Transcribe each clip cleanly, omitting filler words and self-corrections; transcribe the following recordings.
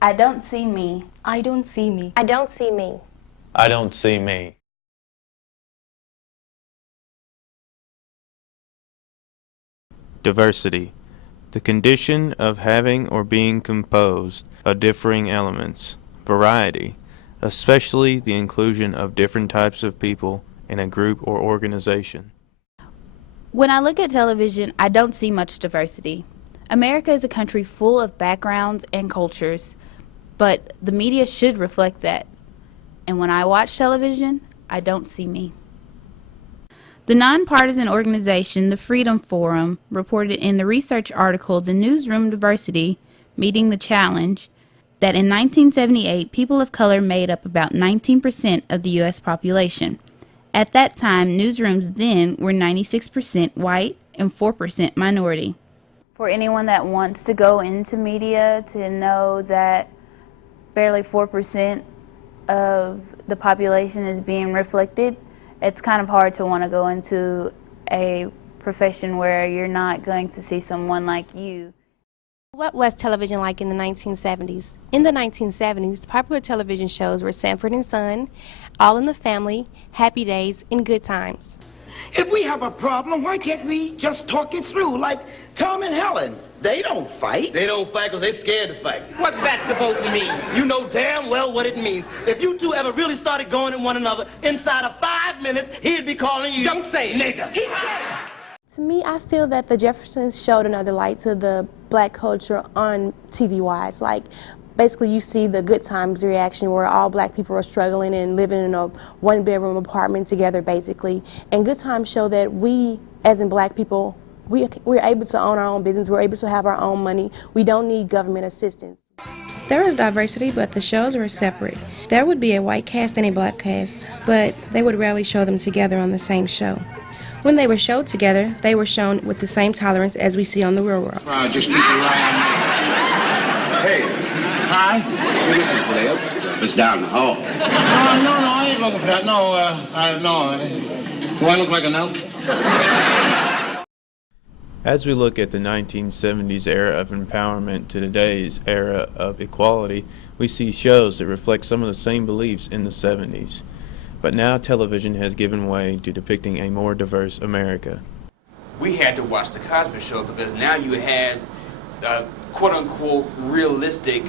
I don't see me. I don't see me. I don't see me. I don't see me. Diversity. The condition of having or being composed of differing elements. Variety. Especially the inclusion of different types of people in a group or organization. When I look at television, I don't see much diversity. America is a country full of backgrounds and cultures, but the media should reflect that. And when I watch television, I don't see me. The nonpartisan organization, the Freedom Forum, reported in the research article, The Newsroom Diversity, Meeting the Challenge, that in 1978, people of color made up about 19% of the U.S. population. At that time, newsrooms then were 96% white and 4% minority. For anyone that wants to go into media to know that barely 4% of the population is being reflected, it's kind of hard to want to go into a profession where you're not going to see someone like you. What was television like in the 1970s? In the 1970s, popular television shows were Sanford and Son, All in the Family, Happy Days, and Good Times. If we have a problem, why can't we just talk it through, like Tom and Helen? They don't fight. They don't fight because they're scared to fight. What's that supposed to mean? You know damn well what it means. If you two ever really started going at one another, inside of 5 minutes, he'd be calling you... Don't say it. Nigga. To me, I feel that the Jeffersons showed another light to the black culture on TV-wise. Like, basically, you see the Good Times reaction where all black people are struggling and living in a one-bedroom apartment together, basically. And Good Times show that we, as in black people, we're able to own our own business. We're able to have our own money. We don't need government assistance. There was diversity, but the shows were separate. There would be a white cast and a black cast, but they would rarely show them together on the same show. When they were showed together, they were shown with the same tolerance as we see on the real world. Just keep your eye on me. Hey. Hi. What are you looking for, Dale? It's down the hall. No, I ain't looking for that. No. Do I look like an elk? As we look at the 1970s era of empowerment to today's era of equality, we see shows that reflect some of the same beliefs in the 70s. But now television has given way to depicting a more diverse America. We had to watch The Cosby Show because now you had quote-unquote realistic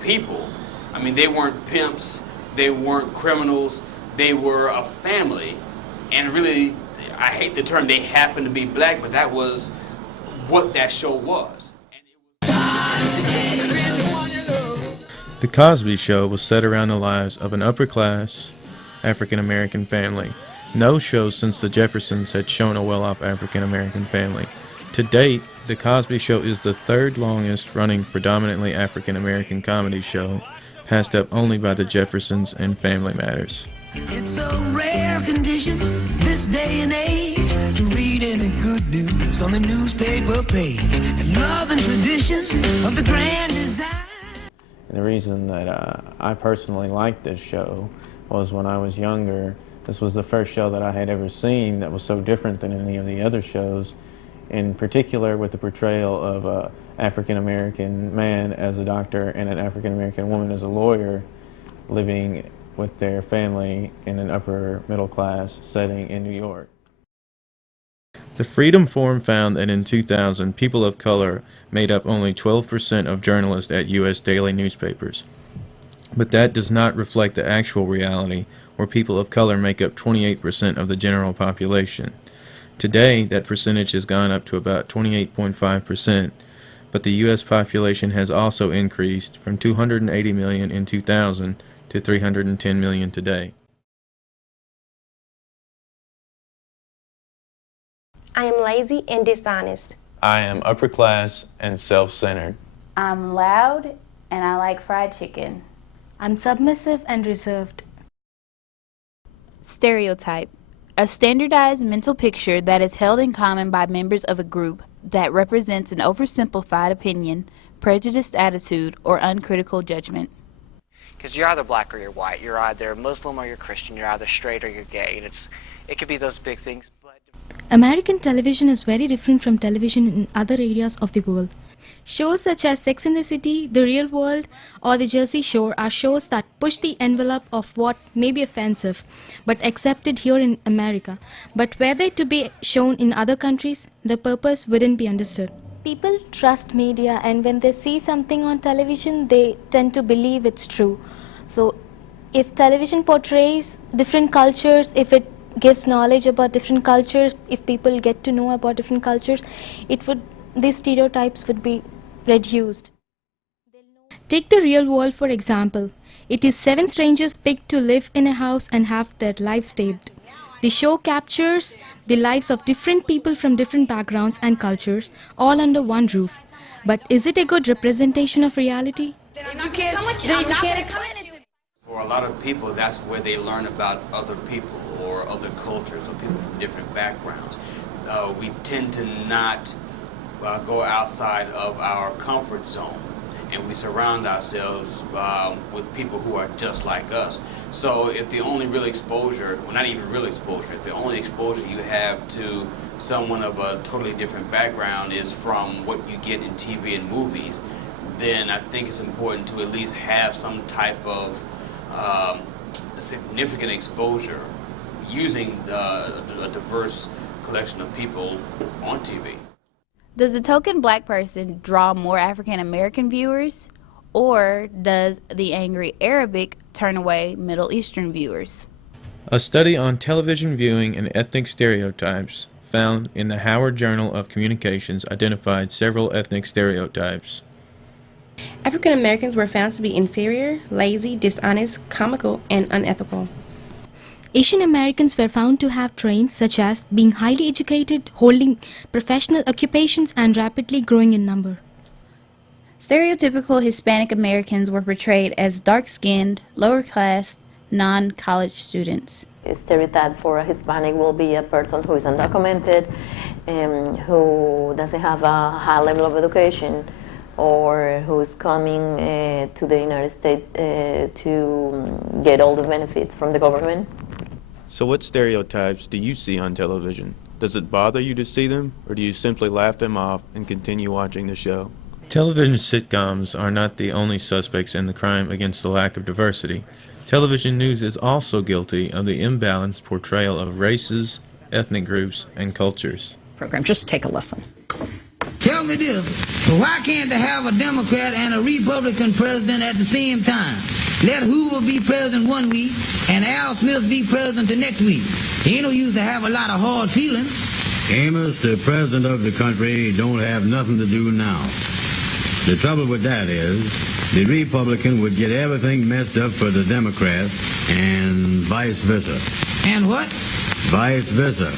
people. I mean, they weren't pimps, they weren't criminals, they were a family. And really, I hate the term they happened to be black, but that was what that show was. The Cosby Show was set around the lives of an upper-class African-American family. No show since the Jeffersons had shown a well-off African-American family. To date, The Cosby Show is the third longest running predominantly African-American comedy show, passed up only by the Jeffersons and Family Matters. It's a rare condition this day and age to read any good news on the newspaper page. Love and tradition of the grand design. And the reason that I personally liked this show was when I was younger, this was the first show that I had ever seen that was so different than any of the other shows, in particular with the portrayal of an African-American man as a doctor and an African-American woman as a lawyer living with their family in an upper middle class setting in New York. The Freedom Forum found that in 2000, people of color made up only 12% of journalists at U.S. daily newspapers. But that does not reflect the actual reality, where people of color make up 28% of the general population. Today, that percentage has gone up to about 28.5%, but the U.S. population has also increased from 280 million in 2000 to 310 million today. I am lazy and dishonest. I am upper class and self-centered. I'm loud and I like fried chicken. I'm submissive and reserved. Stereotype. A standardized mental picture that is held in common by members of a group that represents an oversimplified opinion, prejudiced attitude, or uncritical judgment. Because you're either black or you're white, you're either Muslim or you're Christian, you're either straight or you're gay, and it could be those big things. American television is very different from television in other areas of the world. Shows such as Sex and the City, The Real World, or The Jersey Shore are shows that push the envelope of what may be offensive, but accepted here in America. But were they to be shown in other countries, the purpose wouldn't be understood. People trust media, and when they see something on television, they tend to believe it's true. So if television portrays different cultures, if it gives knowledge about different cultures, if people get to know about different cultures, these stereotypes would be reduced. Take The Real World for example. It is 7 strangers picked to live in a house and have their lives taped. The show captures the lives of different people from different backgrounds and cultures, all under one roof. But is it a good representation of reality? For a lot of people, that's where they learn about other people or other cultures or people from different backgrounds. We tend to not go outside of our comfort zone, and we surround ourselves with people who are just like us. So if the only real exposure, well, not even real exposure, if the only exposure you have to someone of a totally different background is from what you get in TV and movies, then I think it's important to at least have some type of significant exposure using a diverse collection of people on TV. Does a token black person draw more African American viewers, or does the angry Arabic turn away Middle Eastern viewers? A study on television viewing and ethnic stereotypes found in the Howard Journal of Communications identified several ethnic stereotypes. African Americans were found to be inferior, lazy, dishonest, comical, and unethical. Asian Americans were found to have traits such as being highly educated, holding professional occupations, and rapidly growing in number. Stereotypical Hispanic Americans were portrayed as dark-skinned, lower-class, non-college students. A stereotype for a Hispanic will be a person who is undocumented, who doesn't have a high level of education, or who is coming to the United States to get all the benefits from the government. So what stereotypes do you see on television? Does it bother you to see them, or do you simply laugh them off and continue watching the show? Television sitcoms are not the only suspects in the crime against the lack of diversity. Television news is also guilty of the imbalanced portrayal of races, ethnic groups, and cultures. Program, just take a listen. Tell me this, why can't they have a Democrat and a Republican president at the same time? Let Hoover be president one week and Al Smith be president the next week. Ain't no use to have a lot of hard feelings. Amos, the president of the country, don't have nothing to do now. The trouble with that is, the Republican would get everything messed up for the Democrats and vice versa. And what? Vice versa.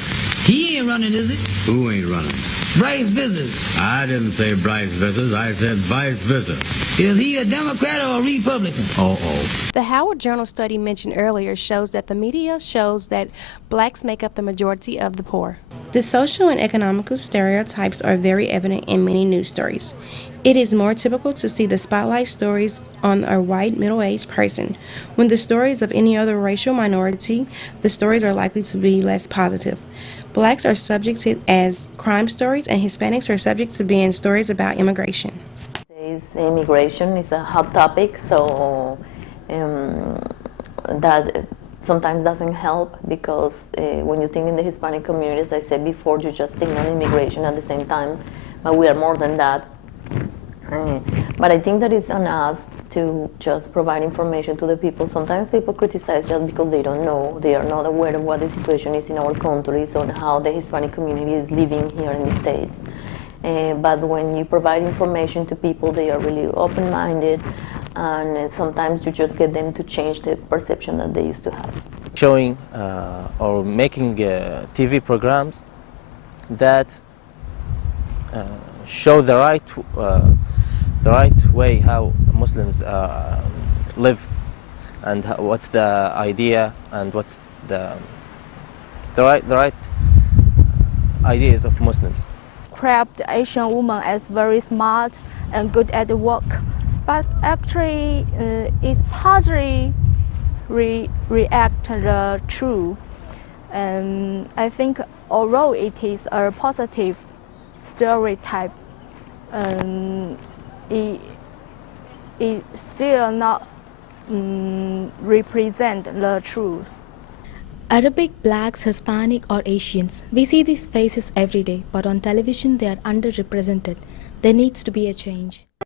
He ain't running, is it? Who ain't running? Bryce Vissers. I didn't say Bryce Vissers, I said vice versa. Is he a Democrat or a Republican? Uh-oh. The Howard Journal study mentioned earlier shows that the media shows that blacks make up the majority of the poor. The social and economical stereotypes are very evident in many news stories. It is more typical to see the spotlight stories on a white middle-aged person. When the stories of any other racial minority, the stories are likely to be less positive. Blacks are subjected as crime stories, and Hispanics are subject to being stories about immigration. Immigration is a hot topic, so that sometimes doesn't help, because when you think in the Hispanic community, as I said before, you just think on immigration at the same time, but we are more than that. But I think that it's on us to just provide information to the people. Sometimes people criticize just because they don't know, they are not aware of what the situation is in our countries or how the Hispanic community is living here in the States. But when you provide information to people, they are really open-minded, and sometimes you just get them to change the perception that they used to have. Showing or making TV programs that show the right way how Muslims live, and what's the idea, and what's the right ideas of Muslims. Perhaps the Asian woman is very smart and good at the work, but actually it's partly react the true. And I think although it is a positive stereotype, it still not represent the truth. Arabic, blacks, Hispanic, or Asians. We see these faces every day, but on television they are underrepresented. There needs to be a change.